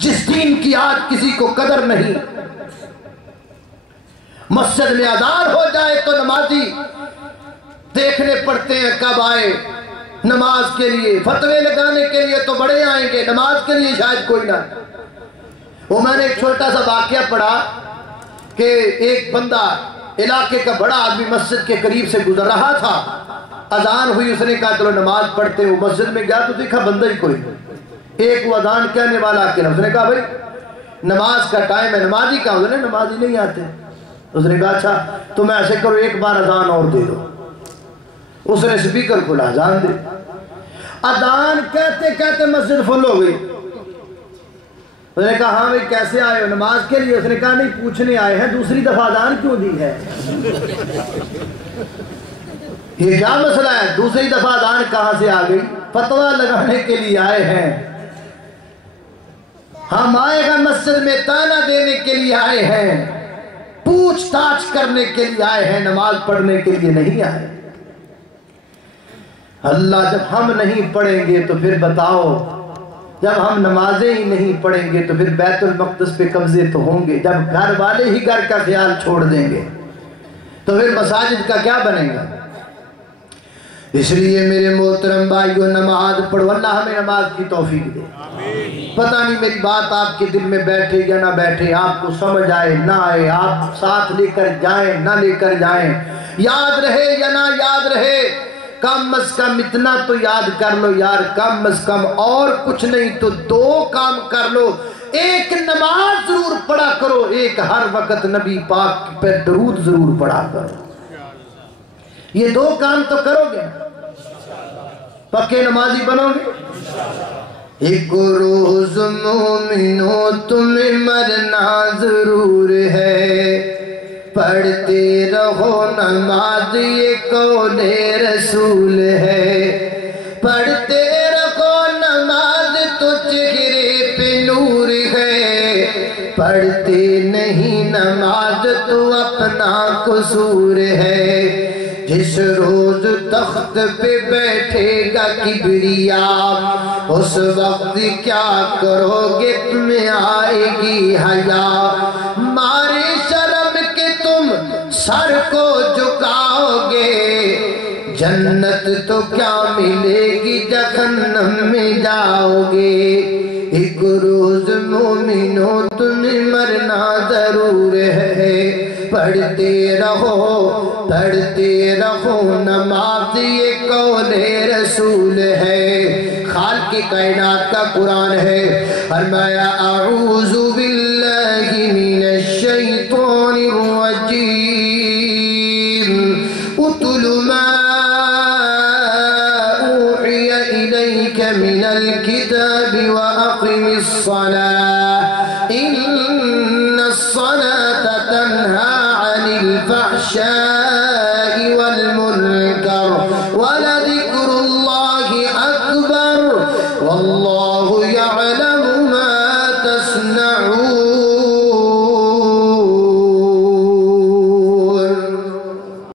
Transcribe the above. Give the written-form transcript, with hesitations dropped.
جس دین کی آج کسی کو قدر نہیں، مسجد میں اذان ہو جائے تو نمازی دیکھنے پڑتے ہیں کب آئے نماز کے لیے، فتوے لگانے کے لیے تو بڑے آئیں گے، نماز کے لیے شاید کوئی نہ۔ وہ میں نے ایک چھوٹا سا واقعہ پڑھا کہ ایک بندہ علاقے کا بڑا آدمی مسجد کے قریب سے گزر رہا تھا، اذان ہوئی، اس نے کہا چلو نماز پڑھتے، وہ مسجد میں گیا تو دیکھا بندہ ہی کوئی، ایک وہ اذان کہنے والا اکیلا، اس نے کہا بھائی نماز کا ٹائم ہے، نمازی کہاں؟ اس نے نمازی نہیں آتے۔ اس نے کہا اچھا تم ایسے کرو ایک بار اذان اور دے دو۔ اس نے سپیکر کھولا، اذان دے، اذان کہتے کہتے مسجد فل ہو گئی۔ اس نے کہا ہاں بھائی کیسے آئے ہو نماز کے لیے؟ اس نے کہا نہیں پوچھنے آئے ہیں دوسری دفعہ اذان کیوں دی ہے؟ یہ کیا مسئلہ ہے؟ دوسری دفعہ اذان کہاں سے آ گئی؟ فتویٰ لگانے کے لیے آئے ہیں، ہم آئے ہیں مسجد میں تانا دینے کے لیے آئے ہیں، پوچھ تاچھ کرنے کے لیے آئے ہیں، نماز پڑھنے کے لیے نہیں آئے۔ اللہ جب ہم نہیں پڑھیں گے تو پھر بتاؤ، جب ہم نمازیں ہی نہیں پڑھیں گے تو پھر بیت المقدس پہ قبضے تو ہوں گے، جب گھر والے ہی گھر کا خیال چھوڑ دیں گے تو پھر مساجد کا کیا بنے گا؟ اس لیے میرے محترم بھائیو نماز پڑھو، اللہ ہمیں نماز کی توفیق دے۔ پتہ نہیں میری بات آپ کے دل میں بیٹھے یا نہ بیٹھے، آپ کو سمجھ آئے نہ آئے، آپ ساتھ لے کر جائیں نہ لے کر جائیں، یاد رہے یا نہ یاد رہے، کم از کم اتنا تو یاد کر لو یار، کم از کم اور کچھ نہیں تو دو کام کر لو، ایک نماز ضرور پڑھا کرو، ایک ہر وقت نبی پاک پر درود ضرور پڑھا کرو۔ یہ دو کام تو کرو گے، پکے نمازی بنو گے۔ ایک روز مومنو تمہیں مرنا ضرور ہے، پڑھتے رہو نماز یہ قول رسول ہے، پڑھتے رہو نماز تو چہرے پہ نور ہے، پڑھتے نہیں نماز تو اپنا قصور ہے۔ جس روز تخت پہ بیٹھے گا کبریا اس وقت کیا کرو گے؟ تمہیں آئے گی حیا، مارے شرم کے تم سر کو جھکاؤ گے، جنت تو کیا ملے گی جہنم میں جاؤ گے۔ ایک روز مومنو تمہیں مرنا ضرور ہے، پڑھتے رہو نماز یہ قول رسول ہے۔ خالق کائنات کا قرآن ہے، فرمایا اعوذ باللہ من الشیطان الرجیم، اتل ما اوحی الیک من الکتاب واقم الصلاة ان الصلاة تنہا عن الفحشاء والمنکر ولذکر اللہ اکبر واللہ